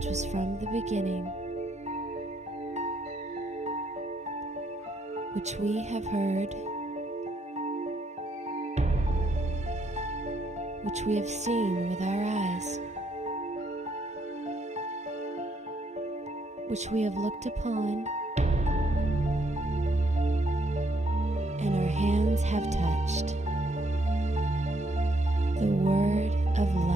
which was from the beginning, which we have heard, which we have seen with our eyes, which we have looked upon, and our hands have touched. The Word of Life.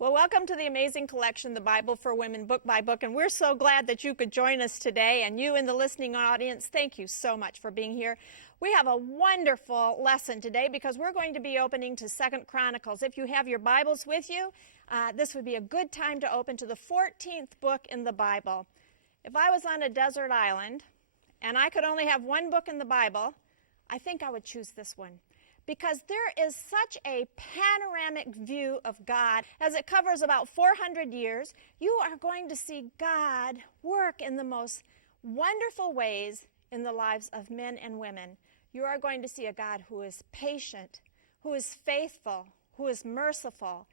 Well, welcome to the amazing collection, The Bible for Women, book by book, and we're so glad that you could join us today, and you in the listening audience, thank you so much for being here. We have a wonderful lesson today because we're going to be opening to 2 Chronicles. If you have your Bibles with you, this would be a good time to open to the 14th book in the Bible. If I was on a desert island and I could only have one book in the Bible, I think I would choose this one, because there is such a panoramic view of God. As it covers about 400 years, you are going to see God work in the most wonderful ways in the lives of men and women. You are going to see a God who is patient, who is faithful, who is merciful,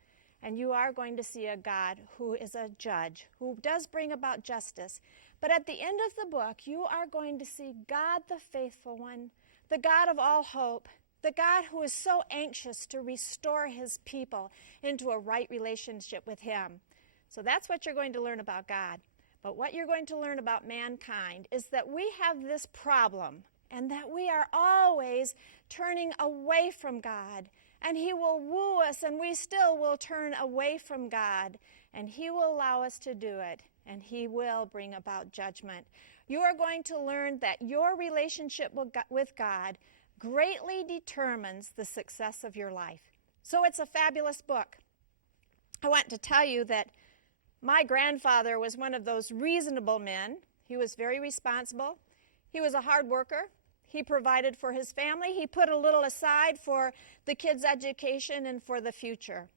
and you are going to see a God who is a judge, who does bring about justice. But at the end of the book, you are going to see God the faithful one, the God of all hope, the God who is so anxious to restore his people into a right relationship with him. So that's what you're going to learn about God. But what you're going to learn about mankind is that we have this problem, and that we are always turning away from God. And he will woo us, and we still will turn away from God. And he will allow us to do it, and he will bring about judgment. You are going to learn that your relationship with God greatly determines the success of your life. So it's a fabulous book. I want to tell you that my grandfather was one of those reasonable men. He was very responsible. He was a hard worker. He provided for his family. He put a little aside for the kids' education and for the future.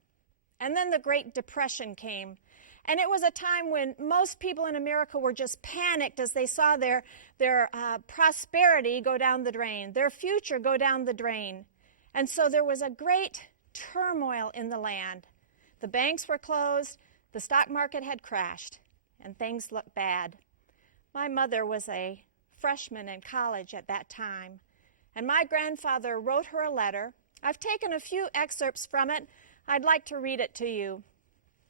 And then the Great Depression came. And it was a time when most people in America were just panicked as they saw their prosperity go down the drain, their future go down the drain. And so there was a great turmoil in the land. The banks were closed, the stock market had crashed, and things looked bad. My mother was a freshman in college at that time, and my grandfather wrote her a letter. I've taken a few excerpts from it. I'd like to read it to you.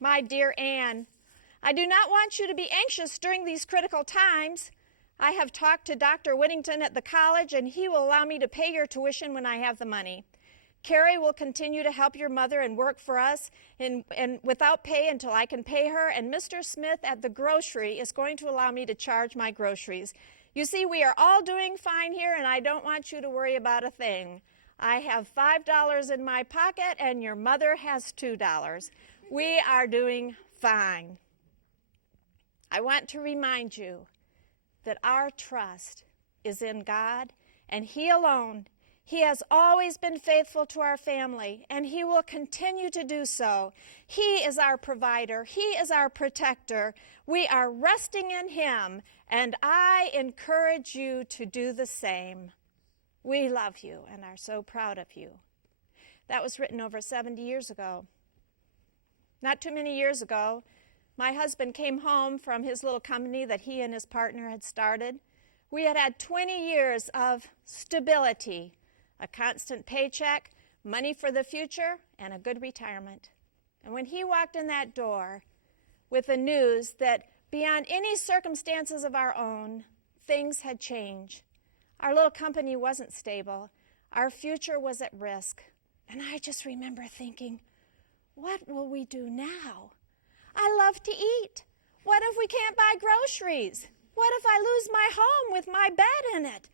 My dear Anne, I do not want you to be anxious during these critical times. I have talked to Dr. Whittington at the college, and he will allow me to pay your tuition when I have the money. Carrie will continue to help your mother and work for us and without pay until I can pay her, and Mr. Smith at the grocery is going to allow me to charge my groceries. You see, we are all doing fine here, and I don't want you to worry about a thing. I have $5 in my pocket, and your mother has $2. We are doing fine. I want to remind you that our trust is in God and He alone. He has always been faithful to our family, and He will continue to do so. He is our provider. He is our protector. We are resting in Him, and I encourage you to do the same. We love you and are so proud of you. That was written over 70 years ago. Not too many years ago, my husband came home from his little company that he and his partner had started. We had had 20 years of stability, a constant paycheck, money for the future, and a good retirement. And when he walked in that door with the news that beyond any circumstances of our own, things had changed. Our little company wasn't stable. Our future was at risk. And I just remember thinking, what will we do now? I love to eat. What if we can't buy groceries? What if I lose my home with my bed in it?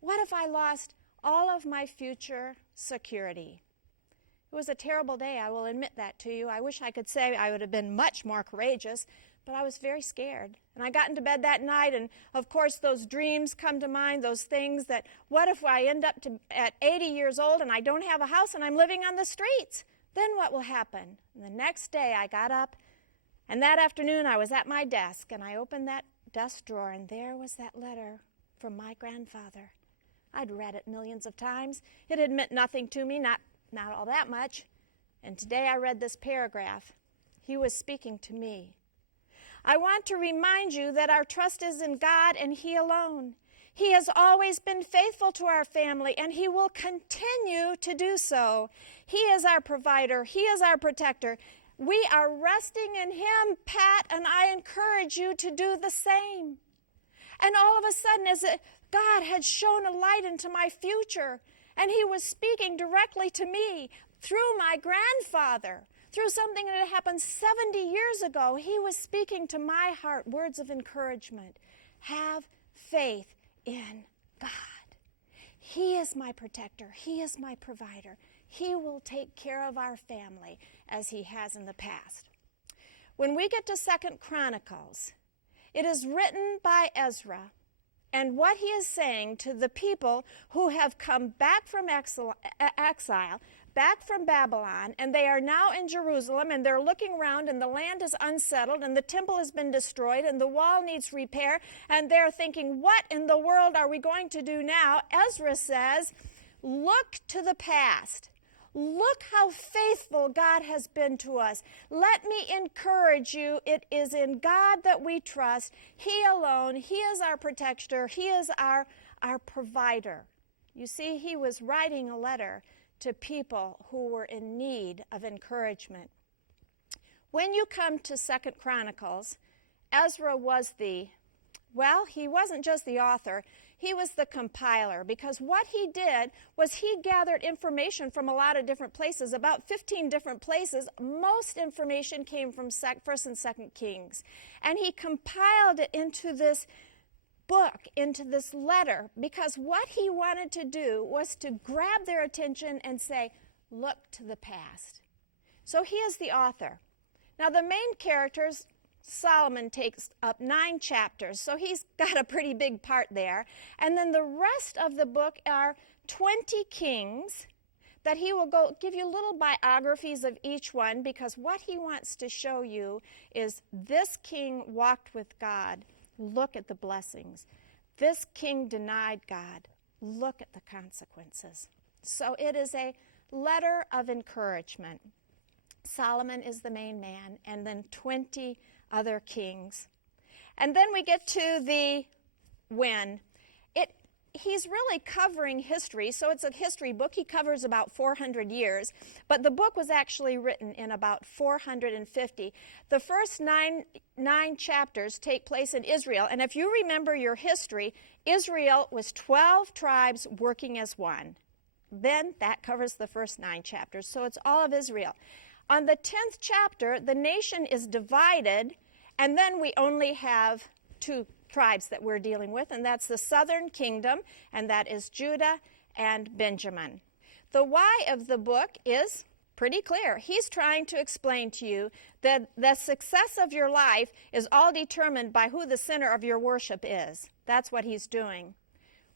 What if I lost all of my future security? It was a terrible day, I will admit that to you. I wish I could say I would have been much more courageous, but I was very scared. And I got into bed that night, and of course those dreams come to mind, those things that, what if I end up at 80 years old and I don't have a house and I'm living on the streets? Then what will happen? And the next day I got up, and that afternoon I was at my desk, and I opened that desk drawer, and there was that letter from my grandfather. I'd read it millions of times. It had meant nothing to me, not all that much. And today I read this paragraph. He was speaking to me. I want to remind you that our trust is in God and He alone. He has always been faithful to our family, and He will continue to do so. He is our provider. He is our protector. We are resting in Him, Pat, and I encourage you to do the same. And all of a sudden, as God had shone a light into my future, and He was speaking directly to me through my grandfather, through something that had happened 70 years ago. He was speaking to my heart words of encouragement. Have faith in God. He is my protector. He is my provider. He will take care of our family as He has in the past. When we get to 2 Chronicles, it is written by Ezra, and what he is saying to the people who have come back from exile, back from Babylon, and they are now in Jerusalem, and they're looking around, and the land is unsettled, and the temple has been destroyed, and the wall needs repair, and they're thinking, what in the world are we going to do now? Ezra says, look to the past. Look how faithful God has been to us. Let me encourage you, it is in God that we trust. He alone, He is our protector. He is our provider. You see, he was writing a letter to people who were in need of encouragement. When you come to 2 Chronicles, Ezra was he wasn't just the author, he was the compiler, because what he did was he gathered information from a lot of different places, about 15 different places. Most information came from 1st and 2nd Kings, and he compiled it into this book, into this letter, because what he wanted to do was to grab their attention and say, look to the past. So he is the author. Now the main characters, Solomon takes up 9 chapters, so he's got a pretty big part there. And then the rest of the book are 20 kings that he will give you little biographies of each one, because what he wants to show you is this king walked with God. Look at the blessings. This king denied God. Look at the consequences. So it is a letter of encouragement. Solomon is the main man, and then 20 other kings. And then we get to the when. He's really covering history, so it's a history book. He covers about 400 years, but the book was actually written in about 450. The first nine chapters take place in Israel, and if you remember your history, Israel was 12 tribes working as one. Then that covers the first 9 chapters, so it's all of Israel. On the 10th chapter, the nation is divided, and then we only have 2 tribes that we're dealing with, and that's the southern kingdom, and that is Judah and Benjamin. The why of the book is Pretty clear. He's trying to explain to you that the success of your life is all determined by who the center of your worship is. That's what he's doing.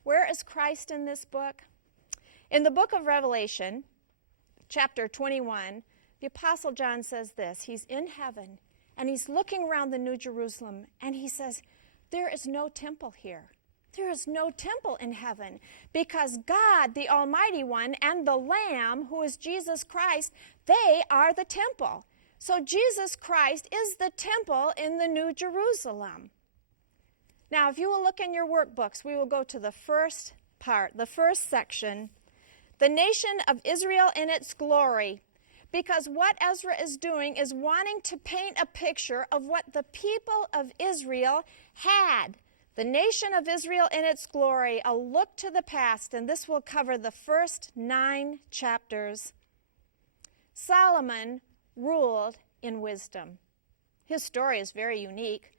Where is Christ in this book? In the book of Revelation, chapter 21, the Apostle John says this. He's in heaven, and he's looking around the New Jerusalem, and he says, there is no temple here. There is no temple in heaven because God, the Almighty One, and the Lamb, who is Jesus Christ, they are the temple. So Jesus Christ is the temple in the New Jerusalem. Now, if you will look in your workbooks, we will go to the first part, the first section, the nation of Israel in its glory, because what Ezra is doing is wanting to paint a picture of what the people of Israel had. The nation of Israel in its glory, a look to the past, and this will cover the first 9 chapters. Solomon ruled in wisdom. His story is very unique.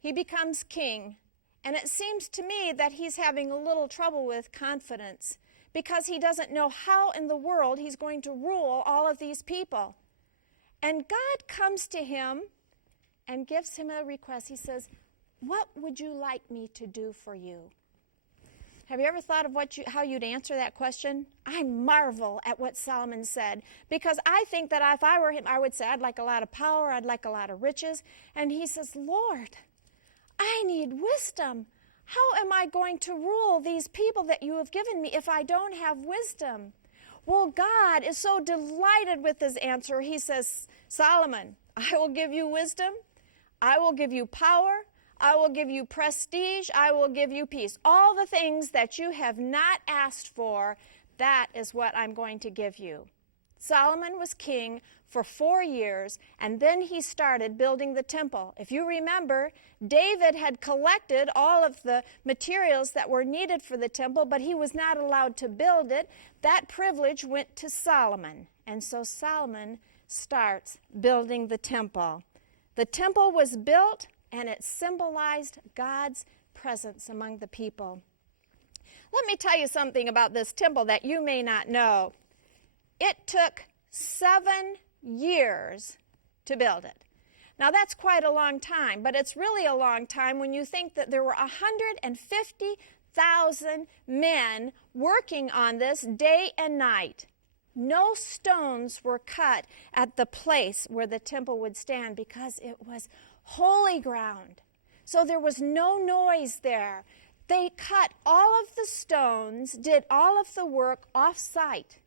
He becomes king, and it seems to me that he's having a little trouble with confidence because he doesn't know how in the world he's going to rule all of these people. And God comes to him and gives him a request. He says, what would you like me to do for you? Have you ever thought of how you'd answer that question? I marvel at what Solomon said because I think that if I were him, I would say, I'd like a lot of power, I'd like a lot of riches. And he says, Lord, I need wisdom. How am I going to rule these people that you have given me if I don't have wisdom? Well, God is so delighted with his answer. He says, Solomon, I will give you wisdom. I will give you power. I will give you prestige. I will give you peace. All the things that you have not asked for, that is what I'm going to give you. Solomon was king for 4 years, and then he started building the temple. If you remember, David had collected all of the materials that were needed for the temple, but he was not allowed to build it. That privilege went to Solomon, and so Solomon starts building the temple. The temple was built, and it symbolized God's presence among the people. Let me tell you something about this temple that you may not know. It took 7 years to build it. Now, that's quite a long time, but it's really a long time when you think that there were 150,000 men working on this day and night. No stones were cut at the place where the temple would stand because it was holy ground. So there was no noise there. They cut all of the stones, did all of the work off-site.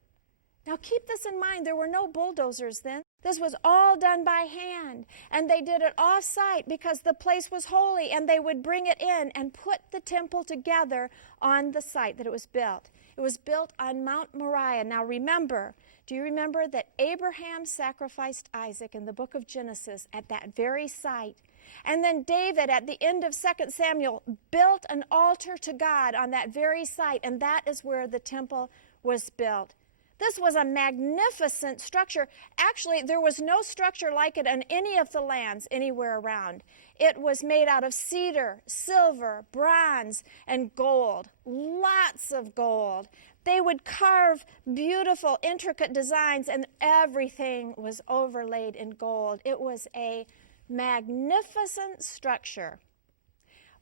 Now keep this in mind, there were no bulldozers then. This was all done by hand, and they did it off-site because the place was holy, and they would bring it in and put the temple together on the site that it was built. It was built on Mount Moriah. Now remember, do you remember that Abraham sacrificed Isaac in the book of Genesis at that very site? And then David, at the end of 2 Samuel, built an altar to God on that very site, and that is where the temple was built. This was a magnificent structure. Actually, there was no structure like it in any of the lands anywhere around. It was made out of cedar, silver, bronze, and gold. Lots of gold. They would carve beautiful, intricate designs, and everything was overlaid in gold. It was a magnificent structure.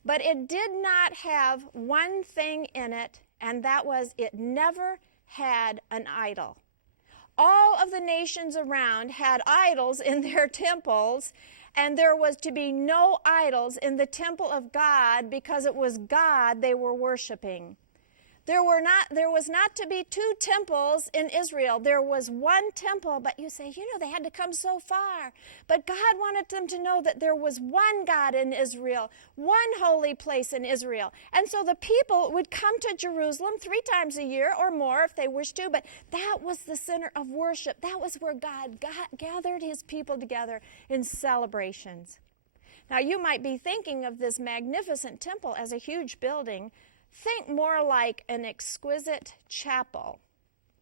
But it did not have one thing in it, and that was it never had an idol. All of the nations around had idols in their temples, and there was to be no idols in the temple of God because it was God they were worshiping. There was not to be 2 temples in Israel. There was one temple, but you say, they had to come so far. But God wanted them to know that there was one God in Israel, one holy place in Israel. And so the people would come to Jerusalem 3 times a year or more if they wished to, but that was the center of worship. That was where God gathered his people together in celebrations. Now, you might be thinking of this magnificent temple as a huge building. Think more like an exquisite chapel.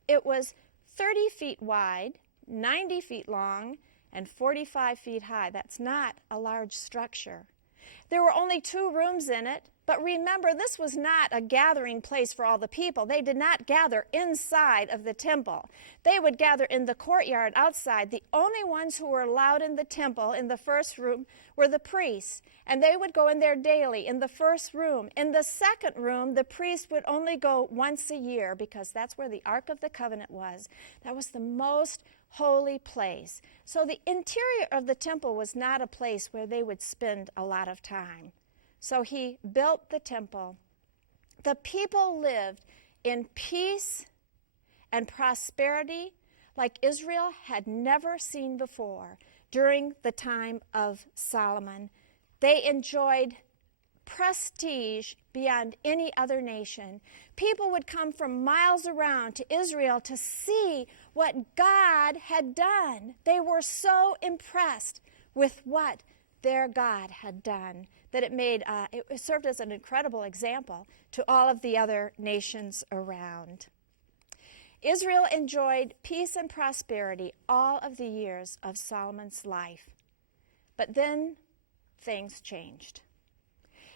It was 30 feet wide, 90 feet long, and 45 feet high. That's not a large structure. There were only 2 rooms in it. But remember, this was not a gathering place for all the people. They did not gather inside of the temple. They would gather in the courtyard outside. The only ones who were allowed in the temple in the first room were the priests, and they would go in there daily in the first room. In the second room, the priest would only go once a year because that's where the Ark of the Covenant was. That was the most holy place. So the interior of the temple was not a place where they would spend a lot of time. So he built the temple. The people lived in peace and prosperity like Israel had never seen before during the time of Solomon. They enjoyed prestige beyond any other nation. People would come from miles around to Israel to see what God had done. They were so impressed with what their God had done that it served as an incredible example to all of the other nations around. Israel enjoyed peace and prosperity all of the years of Solomon's life. But then things changed.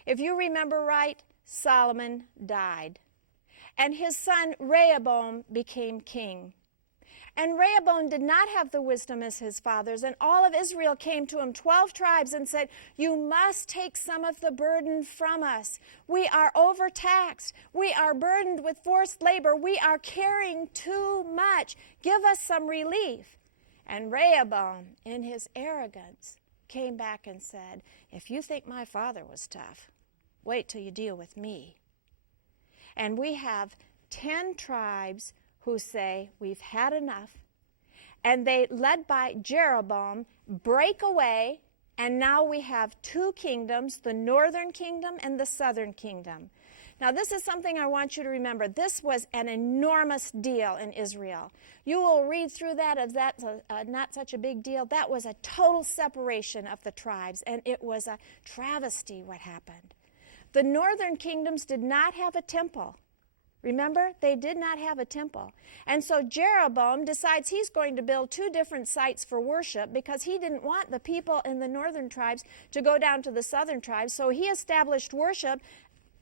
If you remember right, Solomon died, and his son Rehoboam became king. And Rehoboam did not have the wisdom as his fathers, and all of Israel came to him, 12 tribes, and said, "You must take some of the burden from us. We are overtaxed. We are burdened with forced labor. We are carrying too much. Give us some relief." And Rehoboam, in his arrogance, came back and said, "If you think my father was tough, wait till you deal with me." And we have 10 tribes who say, "We've had enough." And they, led by Jeroboam, break away, and now we have 2 kingdoms, the northern kingdom and the southern kingdom. Now, this is something I want you to remember. This was an enormous deal in Israel. You will read through that as that's not such a big deal. That was a total separation of the tribes, and it was a travesty what happened. The northern kingdoms did not have a temple. Remember, they did not have a temple. And so Jeroboam decides he's going to build 2 different sites for worship because he didn't want the people in the northern tribes to go down to the southern tribes. So he established worship,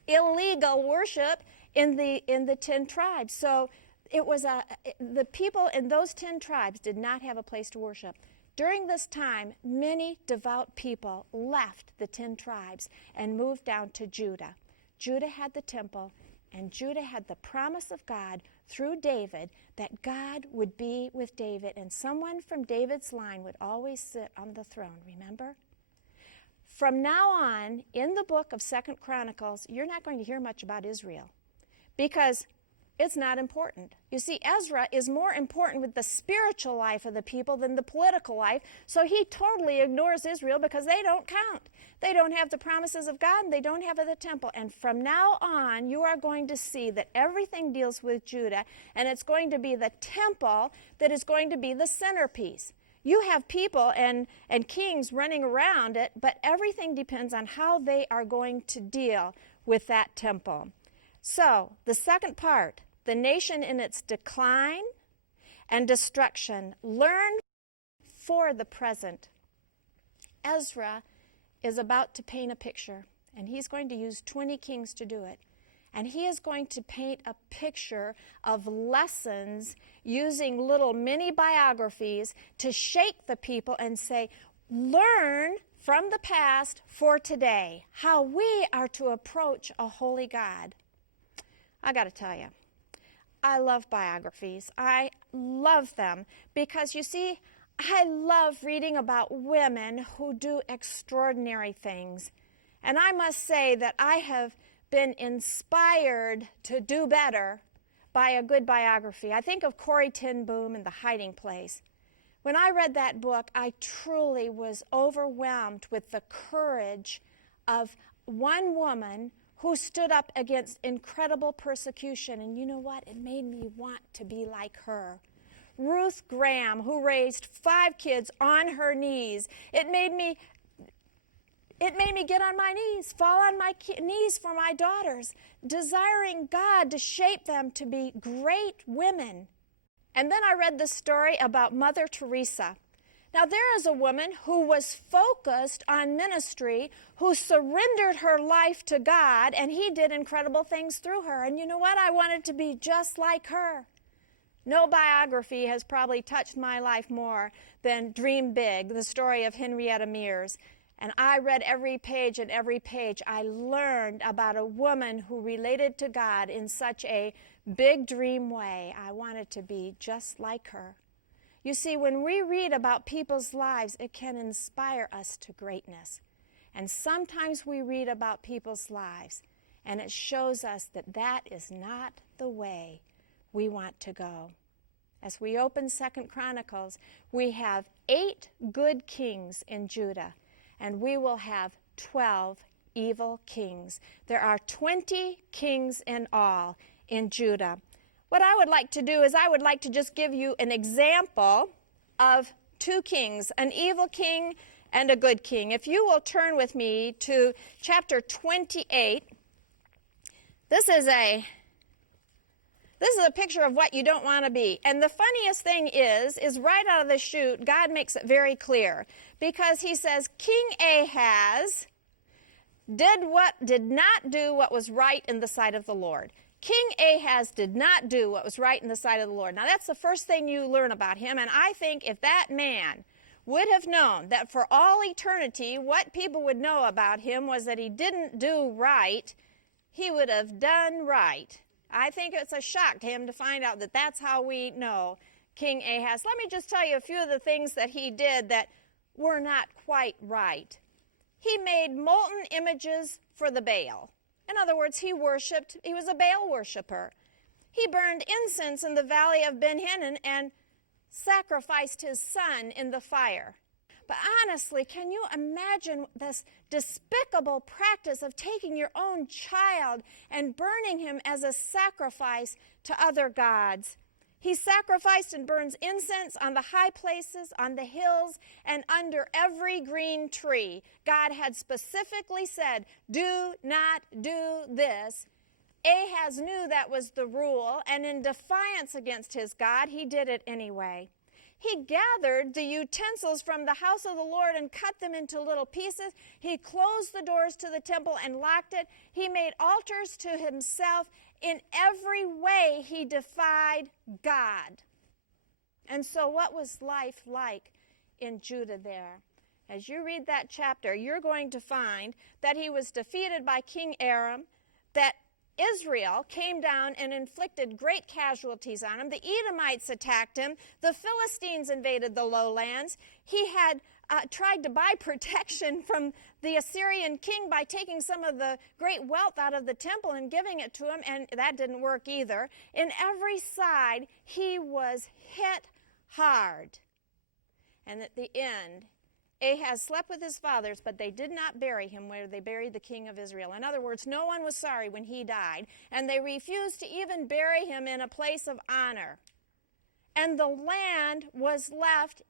illegal worship, in the 10 tribes. So it was the people in those 10 tribes did not have a place to worship. During this time, many devout people left the 10 tribes and moved down to Judah. Judah had the temple, and Judah had the promise of God through David that God would be with David, and someone from David's line would always sit on the throne, remember? From now on, in the book of 2 Chronicles, you're not going to hear much about Israel because it's not important. You see, Ezra is more important with the spiritual life of the people than the political life, so he totally ignores Israel because they don't count. They don't have the promises of God, and they don't have the temple. And from now on, you are going to see that everything deals with Judah, and it's going to be the temple that is going to be the centerpiece. You have people and kings running around it, but everything depends on how they are going to deal with that temple. So, the second part, the nation in its decline and destruction. Learn for the present. Ezra is about to paint a picture, and he's going to use 20 kings to do it. And he is going to paint a picture of lessons using little mini biographies to shake the people and say, learn from the past for today, how we are to approach a holy God. I got to tell you, I love biographies. I love them because, you see, I love reading about women who do extraordinary things. And I must say that I have been inspired to do better by a good biography. I think of Corrie ten Boom in The Hiding Place. When I read that book, I truly was overwhelmed with the courage of one woman who stood up against incredible persecution. And you know what? It made me want to be like her. Ruth Graham, who raised 5 kids on her knees. It made me get on my knees, fall on my knees for my daughters, desiring God to shape them to be great women. And then I read the story about Mother Teresa. Now, there is a woman who was focused on ministry, who surrendered her life to God, and he did incredible things through her. And you know what? I wanted to be just like her. No biography has probably touched my life more than Dream Big, the story of Henrietta Mears. And I read every page, and every page I learned about a woman who related to God in such a big dream way. I wanted to be just like her. You see, when we read about people's lives, it can inspire us to greatness. And sometimes we read about people's lives, and it shows us that that is not the way we want to go. As we open 2 Chronicles, we have 8 good kings in Judah, and we will have 12 evil kings. There are 20 kings in all in Judah. What I would like to do is I would like to just give you an example of 2 kings, an evil king and a good king. If you will turn with me to chapter 28, this is a picture of what you don't want to be. And the funniest thing is right out of the chute, God makes it very clear, because he says, King Ahaz did not do what was right in the sight of the Lord. King Ahaz did not do what was right in the sight of the Lord. Now, that's the first thing you learn about him, and I think if that man would have known that for all eternity what people would know about him was that he didn't do right, he would have done right. I think it's a shock to him to find out that that's how we know King Ahaz. Let me just tell you a few of the things that he did that were not quite right. He made molten images for the Baal. In other words, he was a Baal worshiper. He burned incense in the valley of Ben Hinnom and sacrificed his son in the fire. But honestly, can you imagine this despicable practice of taking your own child and burning him as a sacrifice to other gods? He sacrificed and burns incense on the high places, on the hills, and under every green tree. God had specifically said, do not do this. Ahaz knew that was the rule, and in defiance against his God, he did it anyway. He gathered the utensils from the house of the Lord and cut them into little pieces. He closed the doors to the temple and locked it. He made altars to himself. In every way, he defied God. And so what was life like in Judah there? As you read that chapter, you're going to find that he was defeated by King Aram, that Israel came down and inflicted great casualties on him. The Edomites attacked him. The Philistines invaded the lowlands. He had tried to buy protection from the Assyrian king by taking some of the great wealth out of the temple and giving it to him, and that didn't work either. In every side, he was hit hard. And at the end, Ahaz slept with his fathers, but they did not bury him where they buried the king of Israel. In other words, no one was sorry when he died, and they refused to even bury him in a place of honor. And the land was left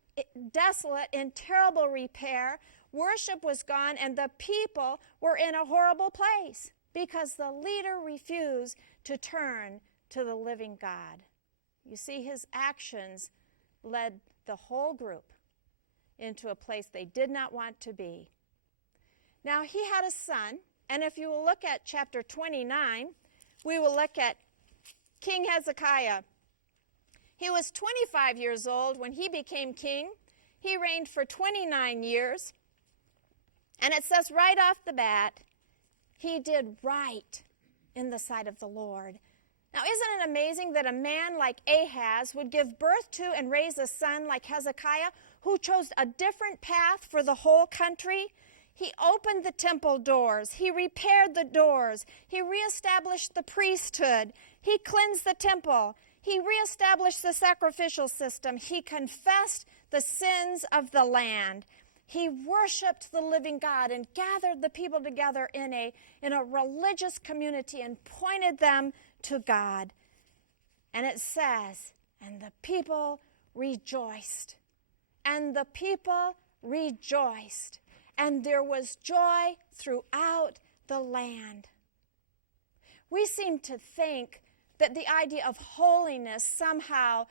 desolate, in terrible repair. Worship was gone, and the people were in a horrible place because the leader refused to turn to the living God. You see, his actions led the whole group into a place they did not want to be. Now, he had a son, and if you will look at chapter 29, we will look at King Hezekiah. He was 25 years old when he became king. He reigned for 29 years. And it says right off the bat, he did right in the sight of the Lord. Now, isn't it amazing that a man like Ahaz would give birth to and raise a son like Hezekiah, who chose a different path for the whole country? He opened the temple doors. He repaired the doors. He reestablished the priesthood. He cleansed the temple. He reestablished the sacrificial system. He confessed the sins of the land. He worshiped the living God and gathered the people together in a religious community and pointed them to God. And it says, and the people rejoiced. And the people rejoiced. And there was joy throughout the land. We seem to think that the idea of holiness somehow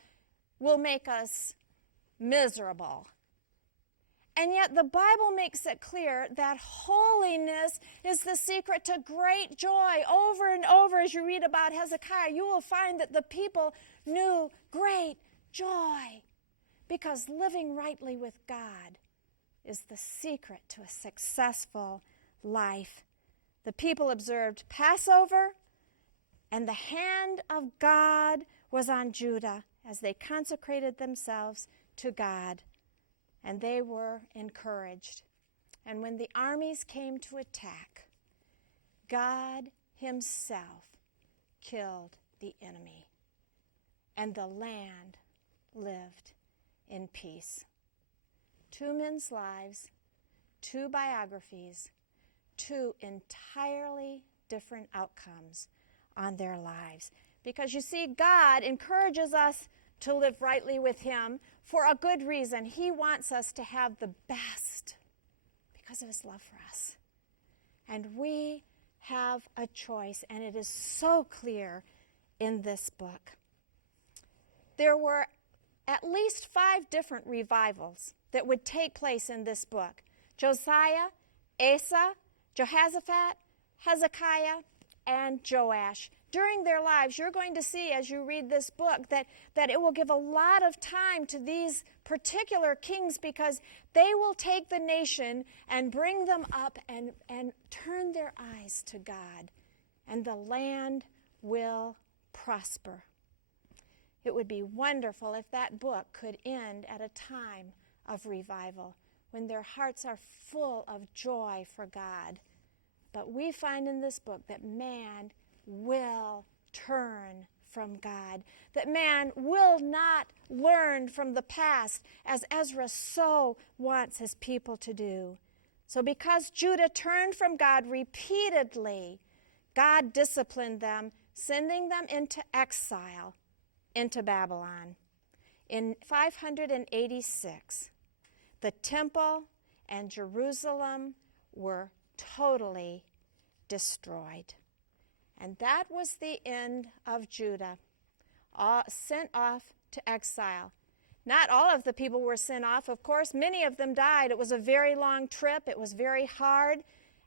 will make us miserable. And yet the Bible makes it clear that holiness is the secret to great joy. Over and over, as you read about Hezekiah, you will find that the people knew great joy because living rightly with God is the secret to a successful life. The people observed Passover, and the hand of God was on Judah as they consecrated themselves to God. And they were encouraged. And when the armies came to attack, God himself killed the enemy, and the land lived in peace. 2 men's lives, 2 biographies, 2 entirely different outcomes on their lives. Because you see, God encourages us to live rightly with him for a good reason. He wants us to have the best because of his love for us. And we have a choice, and it is so clear in this book. There were at least 5 different revivals that would take place in this book. Josiah, Asa, Jehoshaphat, Hezekiah, and Joash. During their lives, you're going to see as you read this book that it will give a lot of time to these particular kings because they will take the nation and bring them up and turn their eyes to God, and the land will prosper. It would be wonderful if that book could end at a time of revival when their hearts are full of joy for God. But we find in this book that man will turn from God, that man will not learn from the past as Ezra so wants his people to do. So because Judah turned from God repeatedly, God disciplined them, sending them into exile into Babylon. In 586, the temple and Jerusalem were totally destroyed. And that was the end of Judah, sent off to exile. Not all of the people were sent off, of course. Many of them died. It was a very long trip. It was very hard.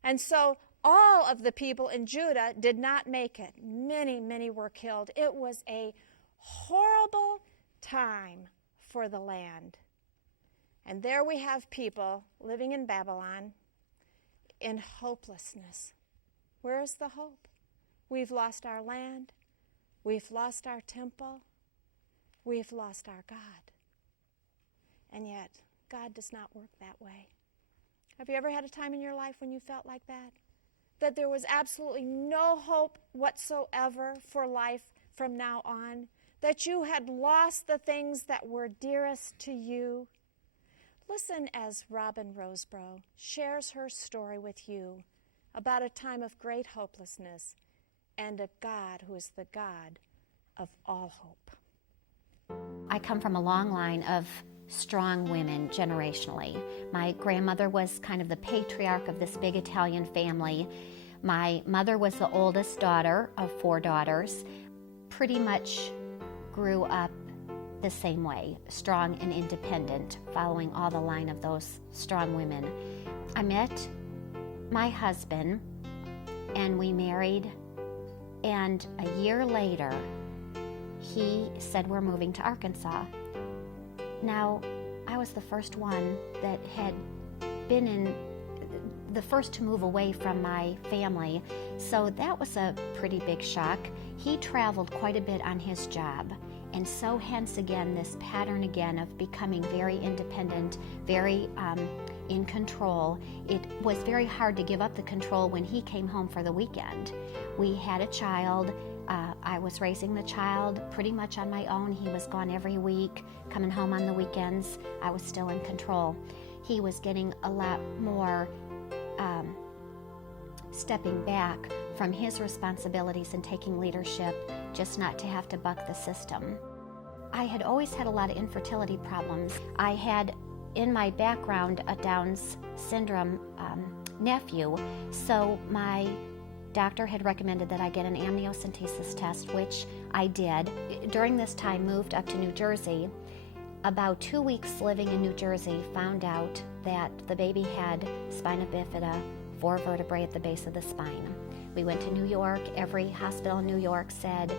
And so all of the people in Judah did not make it. Many, many were killed. It was a horrible time for the land. And there we have people living in Babylon in hopelessness. Where is the hope? We've lost our land. We've lost our temple. We've lost our God. And yet, God does not work that way. Have you ever had a time in your life when you felt like that? That there was absolutely no hope whatsoever for life from now on? That you had lost the things that were dearest to you? Listen as Robin Roseborough shares her story with you about a time of great hopelessness and a God who is the God of all hope. I come from a long line of strong women generationally. My grandmother was kind of the patriarch of this big Italian family. My mother was the oldest daughter of 4 daughters. Pretty much grew up the same way, strong and independent, following all the line of those strong women. I met my husband and we married, and a year later he said, we're moving to Arkansas. Now, I was the first one that had been the first to move away from my family, so that was a pretty big shock. He traveled quite a bit on his job, and so hence again this pattern again of becoming very independent, very in control. It was very hard to give up the control when he came home for the weekend. We had a child. I was raising the child pretty much on my own. He was gone every week, coming home on the weekends. I was still in control. He was getting a lot more stepping back from his responsibilities and taking leadership, just not to have to buck the system. I had always had a lot of infertility problems. I had in my background a Down's syndrome nephew, so my doctor had recommended that I get an amniocentesis test, which I did. During this time, moved up to New Jersey, about 2 weeks living in New Jersey, found out that the baby had spina bifida, 4 vertebrae at the base of the spine. We went to New York. Every hospital in New York said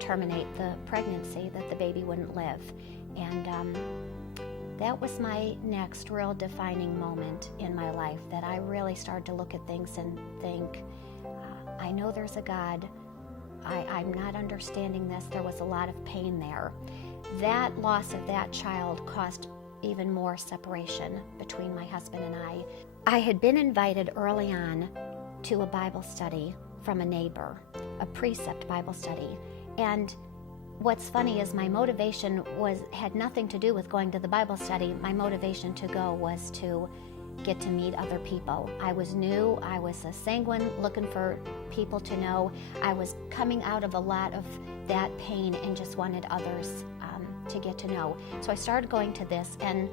terminate the pregnancy, that the baby wouldn't live. And that was my next real defining moment in my life, that I really started to look at things and think, I know there's a God. I'm not understanding this. There was a lot of pain there. That loss of that child caused even more separation between my husband and I. I had been invited early on to a Bible study from a neighbor, a precept Bible study. And what's funny is my motivation had nothing to do with going to the Bible study. My motivation to go was to get to meet other people. I was new, I was a sanguine, looking for people to know. I was coming out of a lot of that pain and just wanted others to get to know. So I started going to this, and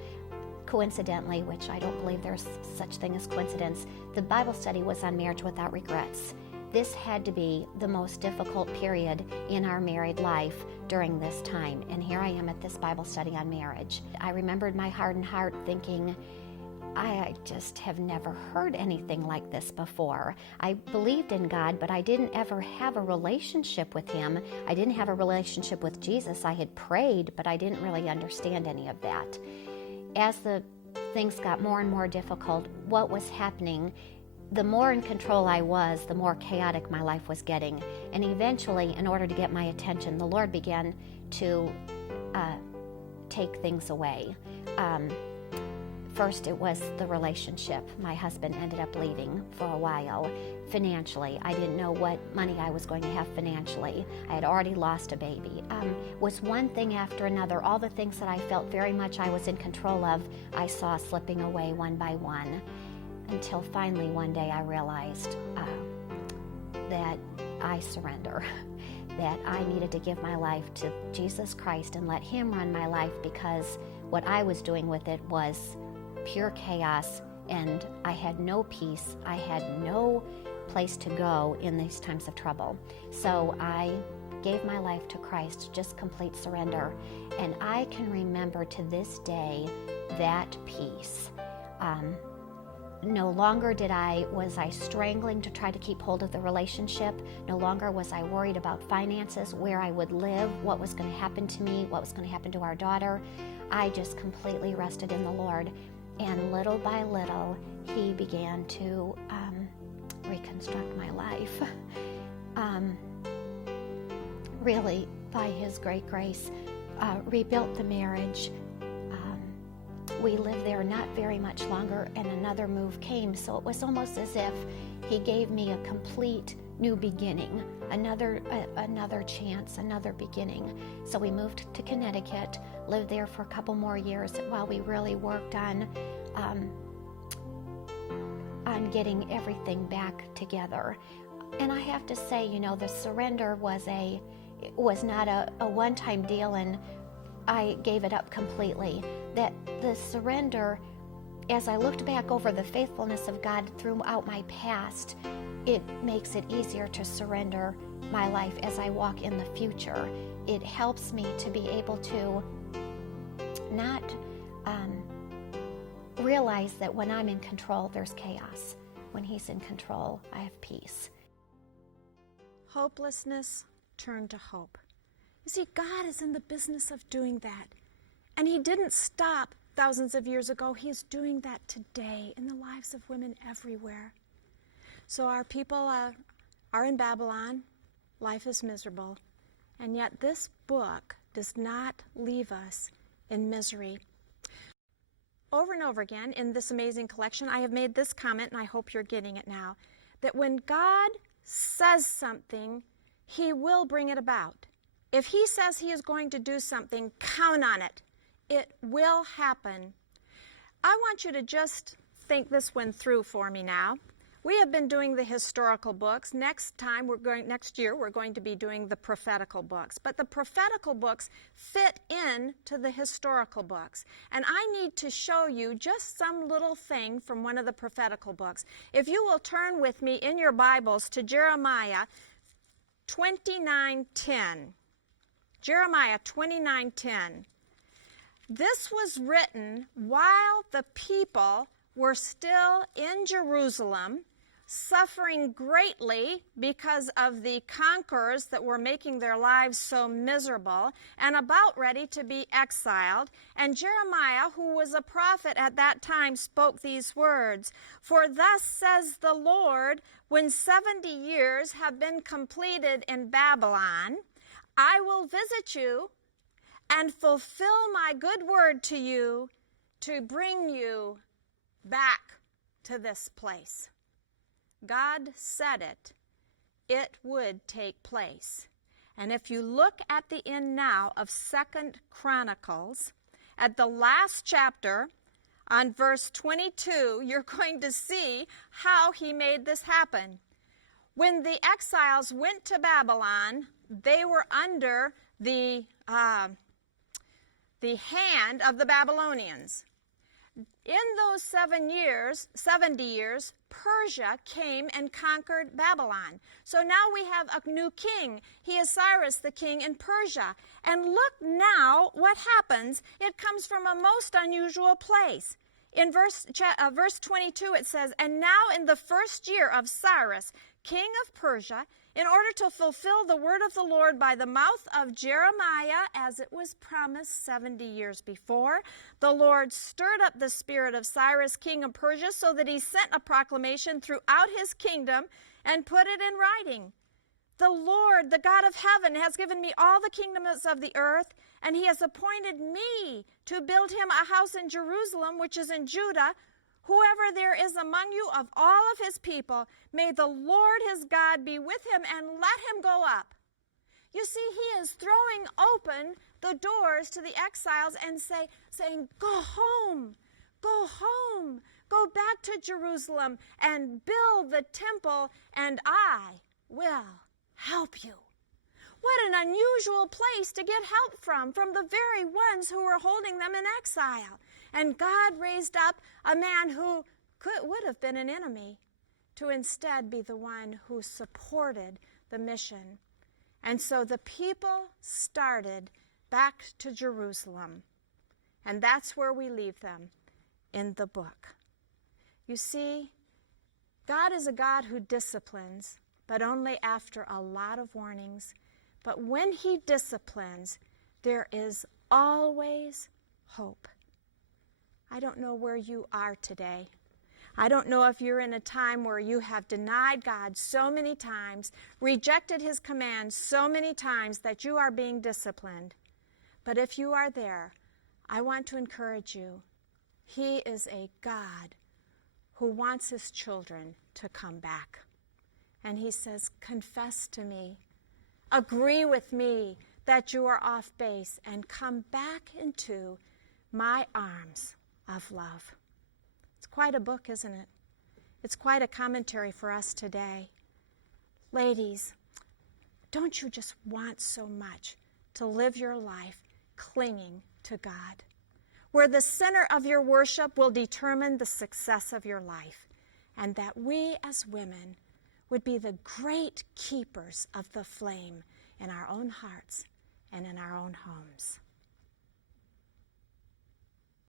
coincidentally, which I don't believe there's such thing as coincidence, the Bible study was on marriage without regrets. This had to be the most difficult period in our married life during this time, and here I am at this Bible study on marriage. I remembered my hardened heart thinking, I just have never heard anything like this before. I believed in God, but I didn't ever have a relationship with Him. I didn't have a relationship with Jesus. I had prayed, but I didn't really understand any of that. As the things got more and more difficult, what was happening, the more in control I was, the more chaotic my life was getting. And eventually, in order to get my attention, the Lord began to take things away. First, it was the relationship. My husband ended up leaving for a while. Financially, I didn't know what money I was going to have financially. I had already lost a baby. Was one thing after another. All the things that I felt very much I was in control of, I saw slipping away one by one, until finally one day I realized that I surrender, that I needed to give my life to Jesus Christ and let Him run my life, because what I was doing with it was pure chaos, and I had no peace. I had no place to go in these times of trouble. So I gave my life to Christ, just complete surrender. And I can remember to this day that peace. No longer was I strangling to try to keep hold of the relationship. No longer was I worried about finances, where I would live, what was going to happen to me, what was going to happen to our daughter. I just completely rested in the Lord. And little by little, He began to reconstruct my life. Really, by His great grace, rebuilt the marriage. We lived there not very much longer, and another move came. So it was almost as if He gave me a complete new beginning, another chance, another beginning. So we moved to Connecticut, lived there for a couple more years while we really worked on getting everything back together. And I have to say, the surrender was not a one-time deal and I gave it up completely. That the surrender, as I looked back over the faithfulness of God throughout my past, it makes it easier to surrender my life as I walk in the future. It helps me to be able to not realize that when I'm in control, there's chaos. When He's in control, I have peace. Hopelessness turned to hope. You see, God is in the business of doing that. And He didn't stop thousands of years ago. He's doing that today in the lives of women everywhere. So our people are in Babylon. Life is miserable. And yet this book does not leave us in misery. Over and over again in this amazing collection, I have made this comment, and I hope you're getting it now, that when God says something, He will bring it about. If He says He is going to do something, count on it. It will happen. I want you to just think this one through for me now. We have been doing the historical books. Next year, we're going to be doing the prophetical books. But the prophetical books fit in to the historical books. And I need to show you just some little thing from one of the prophetical books. If you will turn with me in your Bibles to Jeremiah 29:10. Jeremiah 29:10. This was written while the people were still in Jerusalem, suffering greatly because of the conquerors that were making their lives so miserable and about ready to be exiled. And Jeremiah, who was a prophet at that time, spoke these words, "For thus says the Lord, when 70 years have been completed in Babylon, I will visit you and fulfill my good word to you to bring you back to this place." God said it would take place. And if you look at the end now of 2 Chronicles, at the last chapter, on verse 22, you're going to see how he made this happen. When the exiles went to Babylon, they were under the hand of the Babylonians. In those 70 years, Persia came and conquered Babylon. So now we have a new king. He is Cyrus, the king in Persia. And look now what happens. It comes from a most unusual place. In verse 22 it says, "And now in the first year of Cyrus, king of Persia, in order to fulfill the word of the Lord by the mouth of Jeremiah, as it was promised 70 years before, the Lord stirred up the spirit of Cyrus, king of Persia, so that he sent a proclamation throughout his kingdom and put it in writing. The Lord, the God of heaven, has given me all the kingdoms of the earth, and he has appointed me to build him a house in Jerusalem, which is in Judah. Whoever there is among you of all of his people, may the Lord his God be with him and let him go up." You see, he is throwing open the doors to the exiles and saying, "Go home, go home, go back to Jerusalem and build the temple, and I will help you." What an unusual place to get help from the very ones who were holding them in exile. And God raised up a man who would have been an enemy to instead be the one who supported the mission. And so the people started back to Jerusalem. And that's where we leave them in the book. You see, God is a God who disciplines, but only after a lot of warnings. But when he disciplines, there is always hope. I don't know where you are today. I don't know if you're in a time where you have denied God so many times, rejected his commands so many times that you are being disciplined. But if you are there, I want to encourage you. He is a God who wants his children to come back. And he says, "Confess to me. Agree with me that you are off base and come back into my arms of love." It's quite a book, isn't it? It's quite a commentary for us today. Ladies, don't you just want so much to live your life clinging to God, where the center of your worship will determine the success of your life, and that we as women would be the great keepers of the flame in our own hearts and in our own homes.